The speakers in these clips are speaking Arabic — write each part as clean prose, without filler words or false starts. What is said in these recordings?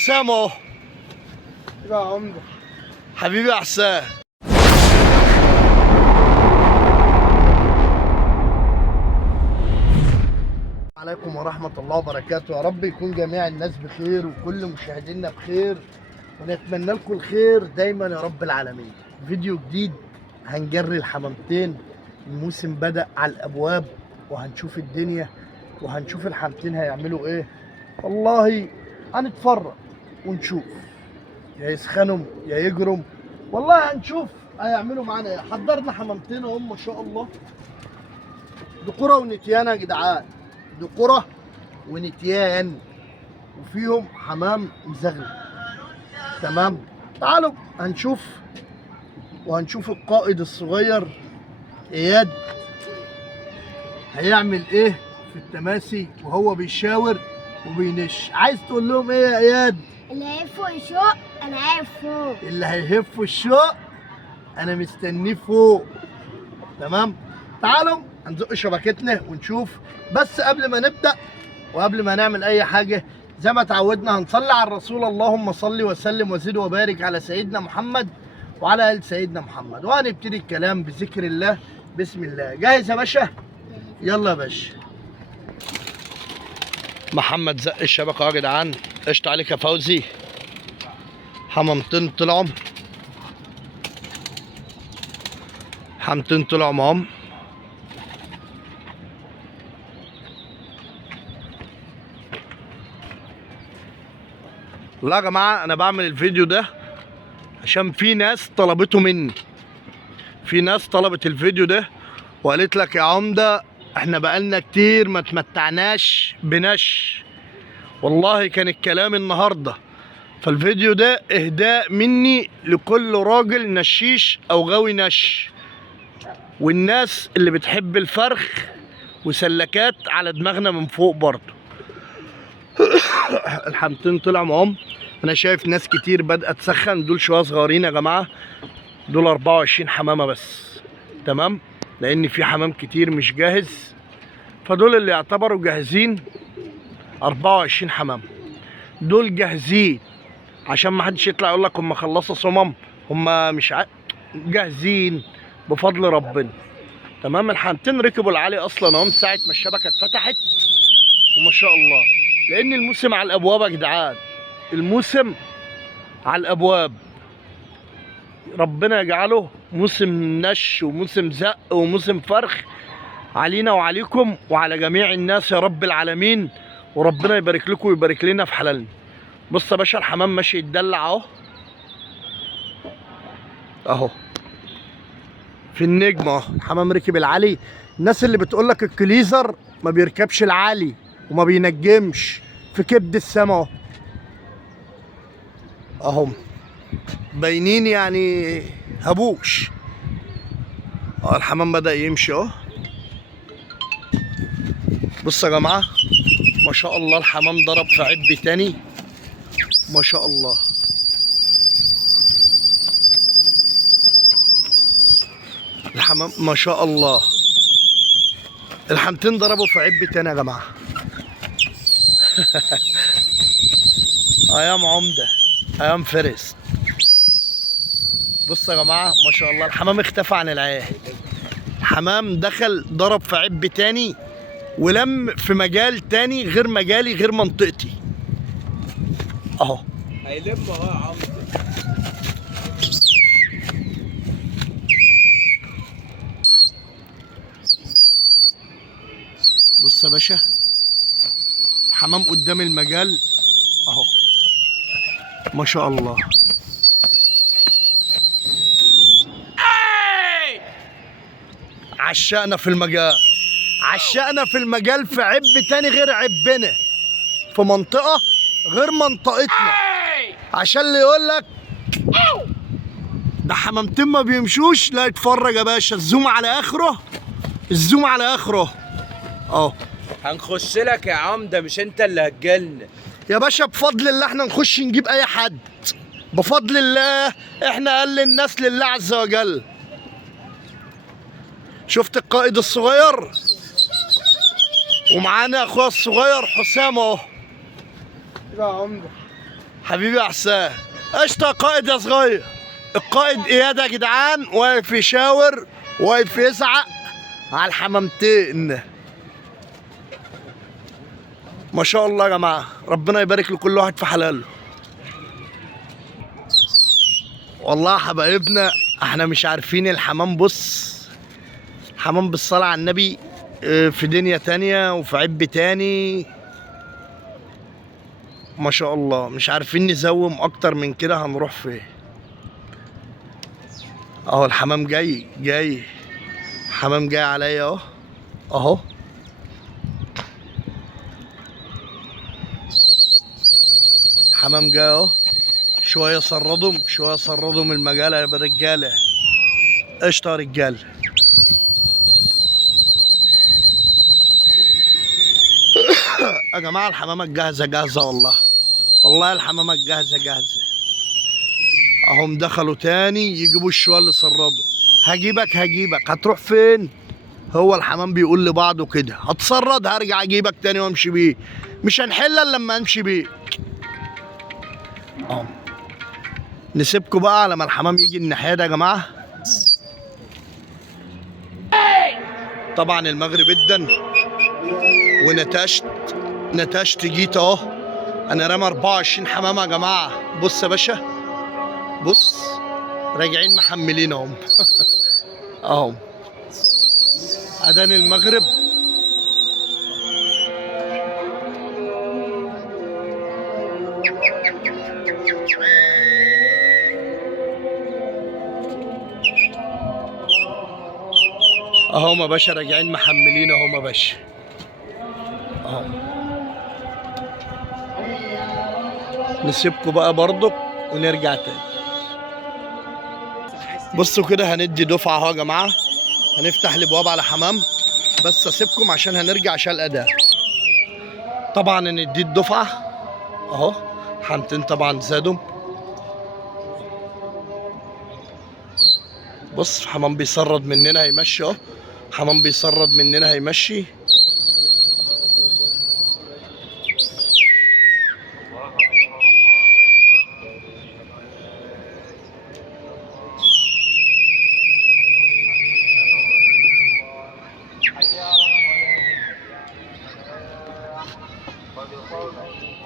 حسام اهو. يا عمده حبيبي يا حسام. عليكم ورحمة الله وبركاته. يا رب يكون جميع الناس بخير وكل مشاهدينا بخير، ونتمنى لكم الخير دايما يا رب العالمين. فيديو جديد هنجري الحمامتين، الموسم بدأ على الأبواب وهنشوف الدنيا وهنشوف الحمامتين هيعملوا ايه. والله هنتفرج ونشوف، يا يسخنوا يا يجروا، والله هنشوف هيعملوا معانا ايه. حضرنا حمامتين اهم ما شاء الله، ذكورة ونتيان يا جدعان، ذكورة ونتيان وفيهم حمام مزغلل. تمام، تعالوا هنشوف وهنشوف القائد الصغير اياد هيعمل ايه في التماسي وهو بيشاور وبينش. عايز تقول لهم ايه يا اياد؟ اللي هيهفوا الشوق انا عارف فوق، اللي هيهفوا الشوق انا مستنيه فوق. تمام، تعالوا هنزق شبكتنا ونشوف. بس قبل ما نبدا وقبل ما نعمل اي حاجه زي ما اتعودنا هنصلي على الرسول. اللهم صل وسلم وزد وبارك على سيدنا محمد وعلى ال سيدنا محمد، وهنبتدي الكلام بذكر الله. بسم الله. جاهز يا باشا؟ يلا يا باشا. محمد زق الشبكه يا جدعان. قشطة عليك يا فوزي. حمامتين طلعوا، حمامتين طلعوا معاهم. لا يا جماعه انا بعمل الفيديو ده عشان في ناس طلبته مني، في ناس طلبت الفيديو ده وقالت لك يا عمده احنا بقالنا كتير ما تمتعناش بنش. والله كان الكلام النهارده، فالفيديو ده اهداء مني لكل راجل نشيش او غاوي نش، والناس اللي بتحب الفرخ وسلكات على دماغنا من فوق برضه. الحمامتين طلعوا معاهم. انا شايف ناس كتير بدأت تسخن. دول شويه صغيرين يا جماعه، دول 24 حمامه بس. تمام، لان في حمام كتير مش جاهز، فدول اللي يعتبروا جاهزين 24 حمام. دول جاهزين عشان ما حدش يطلع يقول لك هم خلصوا صمم، هم مش جاهزين بفضل ربنا. تمام، الحمامتين ركبوا العالي اصلا اهو من ساعه ما الشبكه اتفتحت وما شاء الله، لان الموسم على الابواب يا جدعان. الموسم على الابواب، ربنا يجعله موسم نش وموسم زق وموسم فرخ علينا وعليكم وعلى جميع الناس يا رب العالمين، وربنا يبارك لكم ويبارك لنا في حلالنا. بص يا باشا الحمام ماشي يتدلع اهو اهو في النجم اهو. الحمام ركب العالي. الناس اللي بتقول لك الكليزر ما بيركبش العالي وما بينجمش، في كبد السما اهو اهو باينين يعني هبوش. الحمام بدأ يمشي اهو. بص يا جماعه ما شاء الله الحمام ضرب في عب تاني ما شاء الله. الحمام ما شاء الله الحمامتين ضربوا في عب تاني يا جماعه. ايام عمده، ايام فارس. بص يا جماعه ما شاء الله الحمام اختفى عن العين. الحمام دخل ضرب في عب تاني ولم في مجال تاني غير مجالي غير منطقتي اهو. هيلم اهو يا عم. بص يا باشا الحمام قدام المجال اهو ما شاء الله. عشقنا في المجال، عشقنا في المجال في عب تاني غير عبنا، في منطقة غير منطقتنا. عشان اللي يقول لك ده حمامتين ما بيمشوش، لا اتفرج يا باشا الزوم على اخره، الزوم على اخره اهو. هنخش لك يا عمده، مش انت اللي هتجلنا يا باشا. بفضل الله احنا نخش نجيب اي حد، بفضل الله احنا اقل الناس لله عز وجل. شفت القائد الصغير ومعانا اخويا الصغير حسام اهو. يا عمده حبيبي يا حسام. قشطة يا قائد يا صغير. القائد اياد يا جدعان واقف يشاور، واقف يزعق على الحمامتين. ما شاء الله يا جماعة، ربنا يبارك لكل واحد في حلاله. والله يا حبايبنا احنا مش عارفين الحمام. بص، الحمام بالصلاة على النبي في دنيا تانية وفي عب تاني. ما شاء الله مش عارفين نزوم اكتر من كده، هنروح فين؟ اهو الحمام جاي الحمام جاي عليا اهو اهو. الحمام جاي اهو. شويه صردهم المجاله يا رجاله. قشطه يا رجاله. يا جماعه الحمامات جاهزه والله الحمامات جاهزه. اهم دخلوا تاني يجيبوا الشويه اللي صردوا. هجيبك هتروح فين؟ هو الحمام بيقول لبعضه كده، هتصرد هرجع اجيبك تاني وامشي بيه، مش هنحل الا لما امشي بيه. نسيبكم بقى على ما الحمام يجي الناحيه ده يا جماعه. طبعا المغرب ادن ونتشت جيت اهو. انا رامي 24 حمامه يا جماعه. بص يا باشا، بص راجعين محملين اهم. اهم اذان المغرب. اهم يا باشا راجعين محملين اهم يا باشا اهم. نسيبكم بقى برضك ونرجع تاني. بصوا كده هندي دفعه اهو يا جماعه. هنفتح الابواب على حمام، بس اسيبكم عشان هنرجع شلقه ده. طبعا ندي الدفعه اهو. حمتين طبعا زادوا. بص حمام بيسرد مننا هيمشي اهو. حمام بيسرد مننا هيمشي.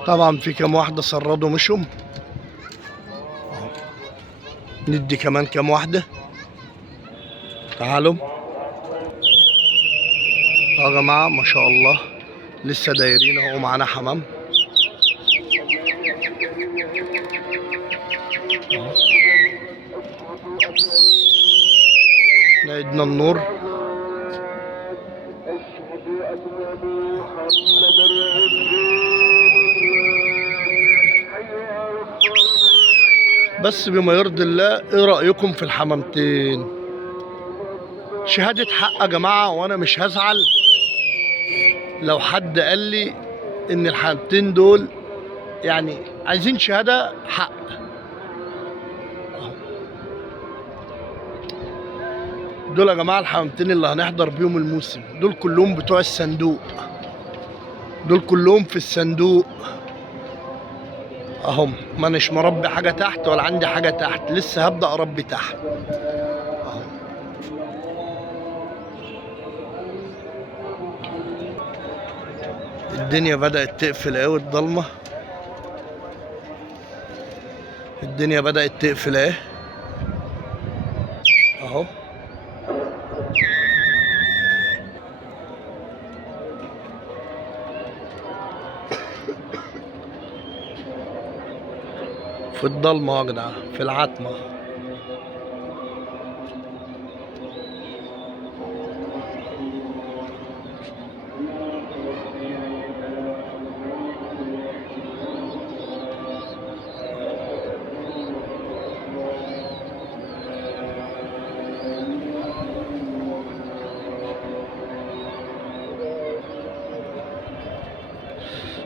طبعا في كام واحدة سردوا مشهم. ندي كمان كام واحدة. تعالوا يا جماعة ما شاء الله لسه دايرين اهو معانا حمام. نعيدنا النور. بس بما يرضي الله، ايه رأيكم في الحمامتين؟ شهادة حق يا جماعة، وانا مش هزعل لو حد قال لي ان الحمامتين دول يعني عايزين شهادة حق. دول يا جماعة الحمامتين اللي هنحضر بيهم الموسم. دول كلهم بتوع الصندوق، دول كلهم في الصندوق اهم. ما اناش مربي حاجة تحت ولا عندي حاجة تحت، لسه هبدأ اربي تحت اهم. الدنيا بدأت تقفل اهي والضلمة. الدنيا بدأت تقفل اهي اهو. في الضلمة يا جدعان، في العتمة.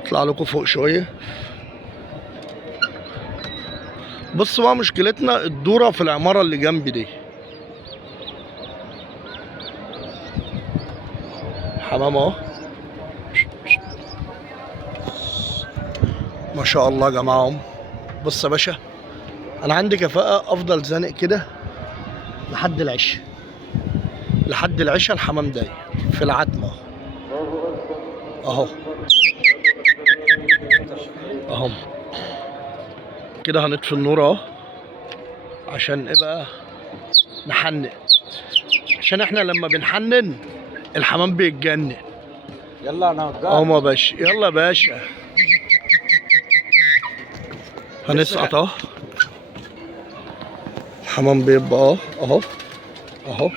اطلع لكم فوق شوية. بص بقى مشكلتنا الدورة في العمارة اللي جنبي دي. حمام اهو ما شاء الله يا جماعة. بص يا باشا، انا عندي كفاءة افضل زانق كده لحد العشاء. لحد العشاء الحمام داير في العتمة اهو اهو كده. هنطفي النور اهو عشان ايه بقى؟ نحنن، عشان احنا لما بنحنن الحمام بيتجنن. يلا انا اهو يا باشا، يلا يا باشا. هنسقط اهو، الحمام بيبقى اهو اهو.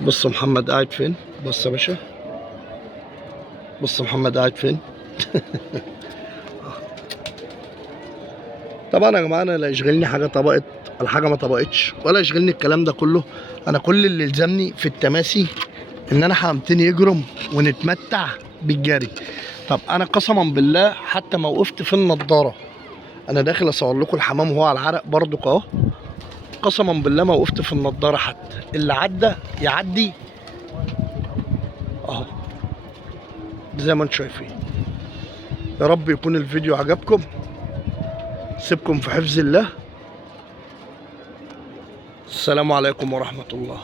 بص محمد قاعد فين، بص يا باشا، بص محمد قاعد فين. طبعا يا جماعه انا لا يشغلني حاجه طبقت ولا حاجه ما طبقتش، ولا يشغلني الكلام ده كله. انا كل اللي يلزمني في التماسي ان انا حمامتين يجرم ونتمتع بالجري. طب انا قسما بالله حتى ما وقفت في النضاره، انا داخل اصور لكم الحمام وهو على العرق برضك اهو. قسما بالله ما وقفت في النضاره، حتى اللي عدى يعدي اهو زي ما انتم شايفين. يا رب يكون الفيديو عجبكم، سيبكم في حفظ الله. السلام عليكم ورحمة الله.